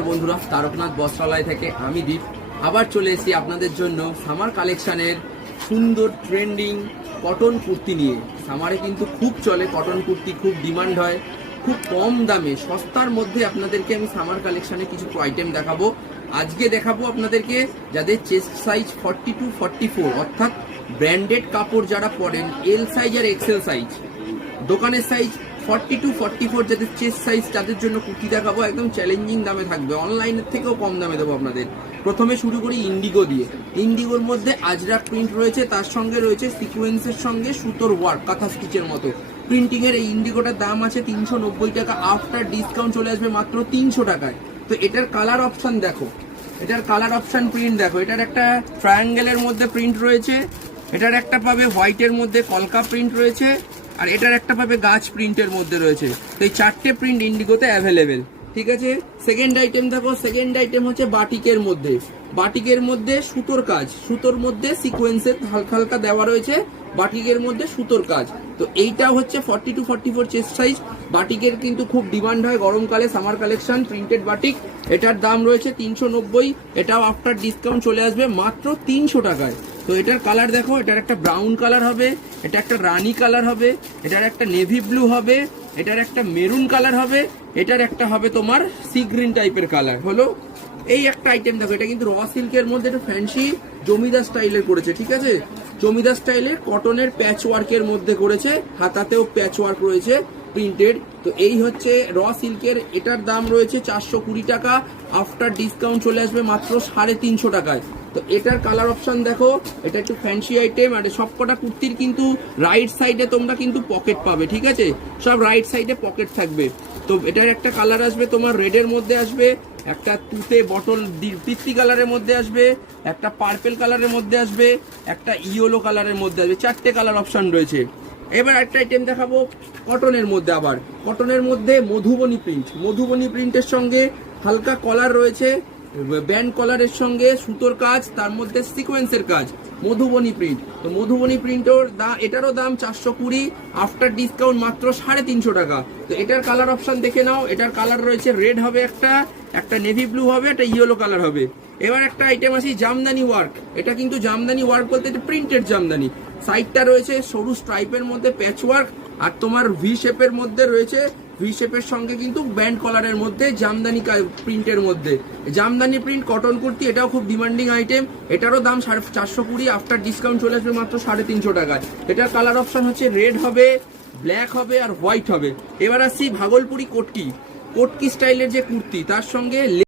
নমস্কার বন্ধুরা, তারকনাথ বস্ত্রালয় থেকে আমি দীপ আবার চলে এসেছি আপনাদের জন্য সামার কালেকশনের সুন্দর ট্রেন্ডিং কটন কুর্তি নিয়ে। সামারে কিন্তু খুব চলে কটন কুর্তি, খুব ডিমান্ড হয়। খুব কম দামে সস্তার মধ্যে আপনাদেরকে আমি সামার কালেকশনে কিছু আইটেম দেখাবো। আজকে দেখাবো আপনাদেরকে যাদের চেস্ট সাইজ 42-44 অর্থাৎ ব্র্যান্ডেড কাপড় যারা পরেন, এল সাইজ আর এক্সেল সাইজ, দোকানের সাইজ 42-44 যাদের চেস্ট সাইজ, তাদের জন্য কুর্তি দেখাবো। একদম চ্যালেঞ্জিং দামে থাকবে, অনলাইনের থেকেও কম দামে দেবো আপনাদের। প্রথমে শুরু করি ইন্ডিগো দিয়ে। ইন্ডিগোর মধ্যে আজরাক প্রিন্ট রয়েছে, তার সঙ্গে রয়েছে সিকোয়েন্সের সঙ্গে সুতোর ওয়ার্ক, কাঁথা স্টিচের মতো প্রিন্টিং এর। এই ইন্ডিগোটার দাম আছে 390 টাকা, আফটার ডিসকাউন্ট চলে আসবে মাত্র 300 টাকায়। তো এটার কালার অপশন দেখো, এটার কালার অপশন প্রিন্ট দেখো। এটার একটা ট্রায়াঙ্গেলের মধ্যে প্রিন্ট রয়েছে, এটার একটা পাবে হোয়াইটের মধ্যে কলকা প্রিন্ট রয়েছে, আর এটার একটা পাবে গাছ প্রিন্টের মধ্যে রয়েছে। তো এই চারটে প্রিন্ট ইন্ডিগোতে অ্যাভেলেবেল, ঠিক আছে। সেকেন্ড আইটেম দেখো, সেকেন্ড আইটেম হচ্ছে বাটিকের মধ্যে। বাটিকের মধ্যে সুতোর কাজ, সুতোর মধ্যে সিকোয়েন্সের হালকা হালকা দেওয়া রয়েছে, বাটিকের মধ্যে সুতোর কাজ। তো এইটা হচ্ছে 42-44 চেস্ট সাইজ। বাটিকের কিন্তু খুব ডিমান্ড হয় গরমকালে, সামার কালেকশন প্রিন্টেড বাটিক। এটার দাম রয়েছে 390, এটাও আফটার ডিসকাউন্ট চলে আসবে মাত্র 300 টাকায়। তো এটার কালার দেখো, এটার একটা ব্রাউন কালার হবে, এটা একটা রানি কালার হবে, এটার একটা নেভি ব্লু হবে, এটার একটা মেরুন কালার হবে, এটার একটা হবে তোমার সি গ্রিন টাইপের কালার হলো। এই একটা আইটেম দেখো, এটা কিন্তু র সিল্কের মধ্যে একটা ফ্যান্সি জমিদার স্টাইলের করেছে, ঠিক আছে। জমিদার স্টাইলের কটনের প্যাচ ওয়ার্কের মধ্যে করেছে, হাতাতেও প্যাচ ওয়ার্ক রয়েছে প্রিন্টেড। তো এই হচ্ছে র সিল্কের, এটার দাম রয়েছে 420 টাকা, আফটার ডিসকাউন্ট চলে আসবে মাত্র 350 টাকায়। তো এটার কালার অপশন দেখো, এটা একটু ফ্যান্সি আইটেম। আর সবকটা কুর্তির কিন্তু রাইট সাইডে তোমরা কিন্তু পকেট পাবে, ঠিক আছে, সব রাইট সাইডে পকেট থাকবে। তো এটার একটা কালার আসবে তোমার রেডের মধ্যে আসবে, একটা তুতে বটল পিত্তি কালারের মধ্যে আসবে, একটা পার্পেল কালারের মধ্যে আসবে, একটা ইয়েলো কালারের মধ্যে আসবে। চারটে কালার অপশন রয়েছে। এবার একটা আইটেম দেখাবো কটনের মধ্যে। আবার কটনের মধ্যে মধুবনী প্রিন্ট, মধুবনী প্রিন্টের সঙ্গে হালকা কলার রয়েছে, ব্যান্ড কলারের সঙ্গে সুতোর কাজ, তার মধ্যে সিকোয়েন্সের কাজ, মধুবনী প্রিন্ট। তো মধুবনী প্রিন্টের এটারও দাম 420, আফটার ডিসকাউন্ট মাত্র 350 টাকা। তো এটার কালার অপশন দেখে নাও, এটার কালার রয়েছে রেড হবে, একটা নেভি ব্লু হবে, একটা ইয়েলো কালার হবে। এবার একটা আইটেম আছে জামদানি ওয়ার্ক। এটা কিন্তু জামদানি ওয়ার্ক বলতে এটা প্রিন্টেড জামদানি। সাইডটা রয়েছে সরু স্ট্রাইপের মধ্যে প্যাচ ওয়ার্ক, আর তোমার ভি শেপের মধ্যে রয়েছে, ভি শেপের সঙ্গে কিন্তু ব্যান্ড কলারের মধ্যে জামদানি প্রিন্টের মধ্যে। জামদানি প্রিন্ট কটন কুর্তি, এটাও খুব ডিমান্ডিং আইটেম। এটারও দাম 420, আফটার ডিসকাউন্ট চলে আসবে মাত্র 350 টাকায়। এটার কালার অপশন হচ্ছে রেড হবে, ব্ল্যাক হবে, আর হোয়াইট হবে। এবার আসছি ভাগলপুরি কোটকি, কোটকি স্টাইলের যে কুর্তি, তার সঙ্গে